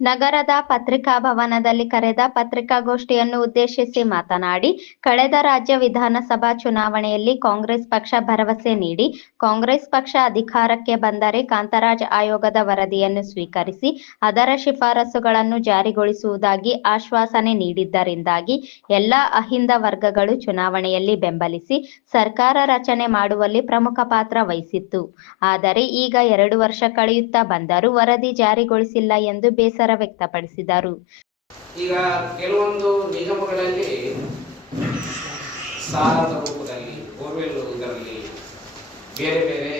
ನಗರದ ಪತ್ರಿಕಾ ಭವನದಲ್ಲಿ ಕರೆದ ಪತ್ರಿಕಾಗೋಷ್ಠಿಯನ್ನು ಉದ್ದೇಶಿಸಿ ಮಾತನಾಡಿ, ಕಳೆದ ರಾಜ್ಯ ವಿಧಾನಸಭಾ ಚುನಾವಣೆಯಲ್ಲಿ ಕಾಂಗ್ರೆಸ್ ಪಕ್ಷ ಭರವಸೆ ನೀಡಿ, ಕಾಂಗ್ರೆಸ್ ಪಕ್ಷ ಅಧಿಕಾರಕ್ಕೆ ಬಂದರೆ ಕಾಂತರಾಜ್ ಆಯೋಗದ ವರದಿಯನ್ನು ಸ್ವೀಕರಿಸಿ ಅದರ ಶಿಫಾರಸುಗಳನ್ನು ಜಾರಿಗೊಳಿಸುವುದಾಗಿ ಆಶ್ವಾಸನೆ ನೀಡಿದ್ದರಿಂದಾಗಿ ಎಲ್ಲ ಅಹಿಂದ ವರ್ಗಗಳು ಚುನಾವಣೆಯಲ್ಲಿ ಬೆಂಬಲಿಸಿ ಸರ್ಕಾರ ರಚನೆ ಮಾಡುವಲ್ಲಿ ಪ್ರಮುಖ ಪಾತ್ರ ವಹಿಸಿತ್ತು. ಆದರೆ ಈಗ 2 ವರ್ಷ ಕಳೆಯುತ್ತಾ ಬಂದರೂ ವರದಿ ಜಾರಿಗೊಳಿಸಿಲ್ಲ ಎಂದು ಬೇಸರ ವ್ಯಕ್ತಪಡಿಸಿದರು. ಈಗ ಕೆಲವೊಂದು ನಿಗಮಗಳಲ್ಲಿ ಸಾಲದ ರೂಪದಲ್ಲಿ ಬೋರ್ವೆಲ್ ಇದರಲ್ಲಿ ಬೇರೆ ಬೇರೆ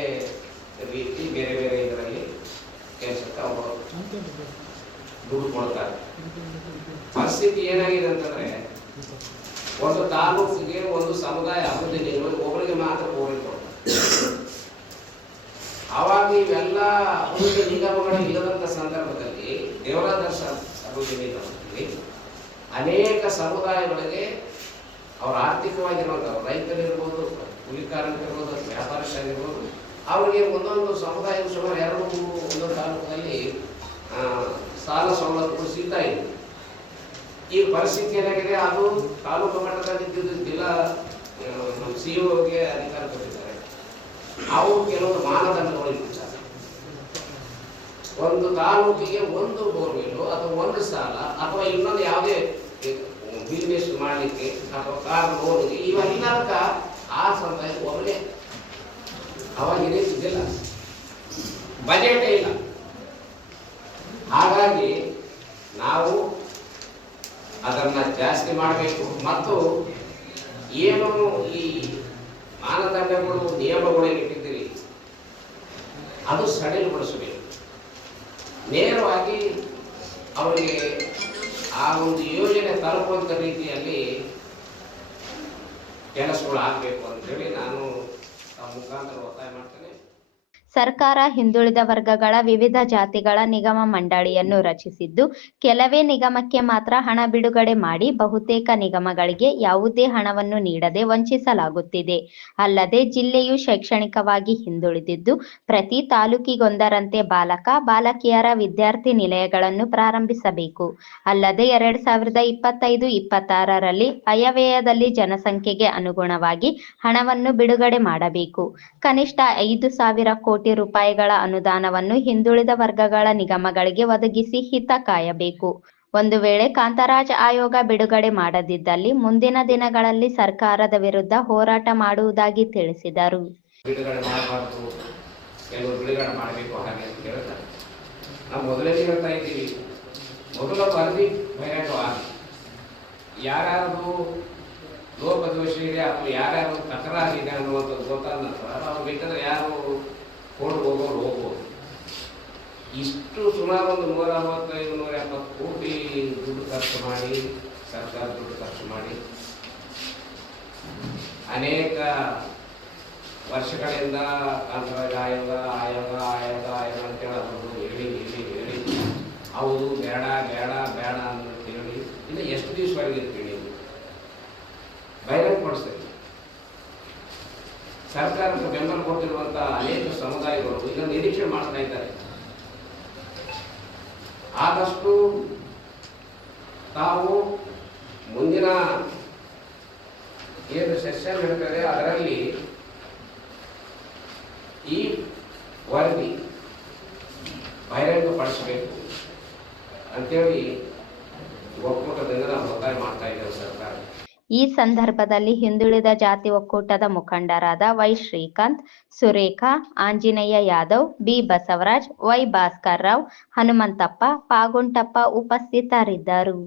ರೀತಿ ಬೇರೆ ಬೇರೆ ಇದರಲ್ಲಿ ಕೆಲಸಕ್ಕೆ ಅವರು ದುಡ್ಡು ಕೊಡ್ತಾರೆ. ಪರಿಸ್ಥಿತಿ ಏನಾಗಿದೆ ಅಂತಂದ್ರೆ, ಒಂದು ತಾಲೂಕಿಗೆ ಒಂದು ಸಮುದಾಯ ಅಭಿವೃದ್ಧಿ ನಿಗಮ ಒಬ್ಬರಿಗೆ ಮಾತ್ರ ಬೋರ್ವೆಲ್ ಕೊಡ್ತಾರೆ. ಆವಾಗ ಇವೆಲ್ಲ ಅಭಿವೃದ್ಧಿ ನಿಗಮಗಳು ಇಲ್ಲದಂಥ ಸಂದರ್ಭದಲ್ಲಿ ದೇವರಾದರ್ಶ ಅಭಿವೃದ್ಧಿ ನಿಗಮದಲ್ಲಿ ಅನೇಕ ಸಮುದಾಯಗಳಿಗೆ ಅವರ ಆರ್ಥಿಕವಾಗಿರುವಂಥವ್ರು ರೈತರಿರ್ಬೋದು, ಕೂಲಿ ಕಾರ್ಮಿಕರಿರ್ಬೋದು, ವ್ಯಾಪಾರಸ್ಥರಿರ್ಬೋದು, ಅವರಿಗೆ ಒಂದೊಂದು ಸಮುದಾಯ ಸುಮಾರು 2-3 ಒಂದೊಂದು ತಾಲೂಕಿನಲ್ಲಿ ಸಾಲ ಸವಲತ್ತುಗಳು ಸಿಗ್ತಾ ಇದೆ. ಈ ಪರಿಸ್ಥಿತಿ ಏನಾಗಿದೆ, ಅದು ತಾಲೂಕು ಮಟ್ಟದಲ್ಲಿ ಜಿಲ್ಲಾ ಸಿಇಒಗೆ ಅಧಿಕಾರ ಕೊಟ್ಟಿದ್ದಾರೆ. ಅವರು ಕೆಲವೊಂದು ಮಾನದಂಡಗಳು ಇಟ್ಟಿದ್ದಾರೆ. ಒಂದು ತಾಲೂಕಿಗೆ ಒಂದು ಬೋರ್ವೆಲ್ ಅಥವಾ ಒಂದು ಸಾಲ ಅಥವಾ ಇನ್ನೊಂದು ಯಾವುದೇ ಬಿಸ್ನೆಸ್ ಮಾಡಲಿಕ್ಕೆ ಅಥವಾ ಕಾರ್ ಲೋನ್ಗೆ ಇವೆಲ್ಲದಕ್ಕ ಆ ಸಮುದಾಯ ಒಬ್ಬರೇ ಅವಾಗ ಇದಿಲ್ಲ, ಬಜೆಟೇ ಇಲ್ಲ. ಹಾಗಾಗಿ ನಾವು ಅದನ್ನು ಜಾಸ್ತಿ ಮಾಡಬೇಕು ಮತ್ತು ಏನು ಈ ಮಾನದಂಡಗಳು ನಿಯಮಗಳು ಇಟ್ಟಿದ್ದೀರಿ ಅದು ಸಡಿಲಗೊಳಿಸಬೇಕು. ನೇರವಾಗಿ ಅವರಿಗೆ ಆ ಒಂದು ಯೋಜನೆ ತಲುಪುವಂಥ ರೀತಿಯಲ್ಲಿ ಕೆಲಸಗಳು ಆಗಬೇಕು ಅಂತೇಳಿ ನಾನು ಆ ಮುಖಾಂತರ ಒತ್ತಾಯ ಮಾಡ್ತೇನೆ. ಸರ್ಕಾರ ಹಿಂದುಳಿದ ವರ್ಗಗಳ ವಿವಿಧ ಜಾತಿಗಳ ನಿಗಮ ಮಂಡಳಿಯನ್ನು ರಚಿಸಿದ್ದು, ಕೆಲವೇ ನಿಗಮಕ್ಕೆ ಮಾತ್ರ ಹಣ ಬಿಡುಗಡೆ ಮಾಡಿ ಬಹುತೇಕ ನಿಗಮಗಳಿಗೆ ಯಾವುದೇ ಹಣವನ್ನು ನೀಡದೆ ವಂಚಿಸಲಾಗುತ್ತಿದೆ. ಅಲ್ಲದೆ ಜಿಲ್ಲೆಯು ಶೈಕ್ಷಣಿಕವಾಗಿ ಹಿಂದುಳಿದಿದ್ದು, ಪ್ರತಿ ತಾಲೂಕಿಗೊಂದರಂತೆ ಬಾಲಕ ಬಾಲಕಿಯರ ವಿದ್ಯಾರ್ಥಿ ನಿಲಯಗಳನ್ನು ಪ್ರಾರಂಭಿಸಬೇಕು. ಅಲ್ಲದೆ 2025-26ರಲ್ಲಿ ಆಯವ್ಯಯದಲ್ಲಿ ಜನಸಂಖ್ಯೆಗೆ ಅನುಗುಣವಾಗಿ ಹಣವನ್ನು ಬಿಡುಗಡೆ ಮಾಡಬೇಕು. ಕನಿಷ್ಠ 5,000 ಕೋಟಿ ರೂಪಾಯಿಗಳ ಅನುದಾನವನ್ನು ಹಿಂದುಳಿದ ವರ್ಗಗಳ ನಿಗಮಗಳಿಗೆ ಒದಗಿಸಿ ಹಿತ ಕಾಯಬೇಕು. ಒಂದು ವೇಳೆ ಕಾಂತರಾಜ್ ಆಯೋಗ ಬಿಡುಗಡೆ ಮಾಡದಿದ್ದಲ್ಲಿ ಮುಂದಿನ ದಿನಗಳಲ್ಲಿ ಸರ್ಕಾರದ ವಿರುದ್ಧ ಹೋರಾಟ ಮಾಡುವುದಾಗಿ ತಿಳಿಸಿದರು. ಬಿಡುಗಡೆ ಮಾಡಬಾರದು, ಕೆಲವರು ಬಿಡುಗಡೆ ಮಾಡಬೇಕು ಹಾಗೆ ಅಂತ ಹೇಳ್ತಾರೆ. ನಾವು ಮೊದಲೇ ಹೇಳ್ತಾ ಇದ್ದೀವಿ, ಮೊದಲ ವರದಿ ಬಹಿರಂಗವಾಗಿ ಯಾರ್ಯಾರು ಲೋಪದೋಷ ಇದೆ ಅಥವಾ ಯಾರ್ಯಾರು ತಕರಾರಿದೆ ಅನ್ನುವಂಥದ್ದು ಗೊತ್ತಾದ ನಂತರ ಅವ್ರು ಬೇಕಾದ್ರೆ ಯಾರು ಕೊಡು ಹೋಗೋರು ಹೋಗ್ಬೋದು. ಇಷ್ಟು ಸುಮಾರು ಒಂದು 165-170 ಕೋಟಿ ದುಡ್ಡು ಖರ್ಚು ಮಾಡಿ, ಸರ್ಕಾರ ದುಡ್ಡು ಖರ್ಚು ಮಾಡಿ ಅನೇಕ ವರ್ಷಗಳಿಂದ ಕಾಂತರಾಜ್ ಆಯೋಗ ಆಯೋಗ ಆಯೋಗ ಆಯೋಗ ಅಂತೇಳಿ ಅದನ್ನು ಹೇಳಿ ಹೌದು ಬೇಡ ಬೇಡ ಬೇಡ ಅಂತೇಳಿ ಇನ್ನು ಎಷ್ಟು ದಿವಸವರೆಗೆ ಇರ್ತೀವಿ ಬಹಿರಂಗಪಡಿಸ್ತೀವಿ. ಸರ್ಕಾರಕ್ಕೆ ಬೆಂಬಲ ಕೊಟ್ಟಿರುವಂಥ ಅನೇಕ ಸಮುದಾಯಗಳು ಈಗ ನಿರೀಕ್ಷೆ ಮಾಡ್ತಾ ಇದ್ದಾರೆ. ಆದಷ್ಟು ತಾವು ಮುಂದಿನ ಏನು ಸೆಷನ್ ಇರ್ತದೆ ಅದರಲ್ಲಿ ಈ ವರದಿ ಬಹಿರಂಗಪಡಿಸಬೇಕು ಅಂತೇಳಿ ಒಕ್ಕೂಟದಿಂದ ನಾವು ಒತ್ತಾಯ ಮಾಡ್ತಾ ಇದ್ದೇವೆ ಸರ್ಕಾರ. ಈ ಸಂದರ್ಭದಲ್ಲಿ ಹಿಂದುಳಿದ ಜಾತಿ ಒಕ್ಕೂಟದ ಮುಖಂಡರಾದ Y Srikanth, Surekha, Anjaneya Yadav, B Basavaraj, Y Bhaskar Rao, Hanumanthappa, Paguntappa ಉಪಸ್ಥಿತರಿದ್ದರು.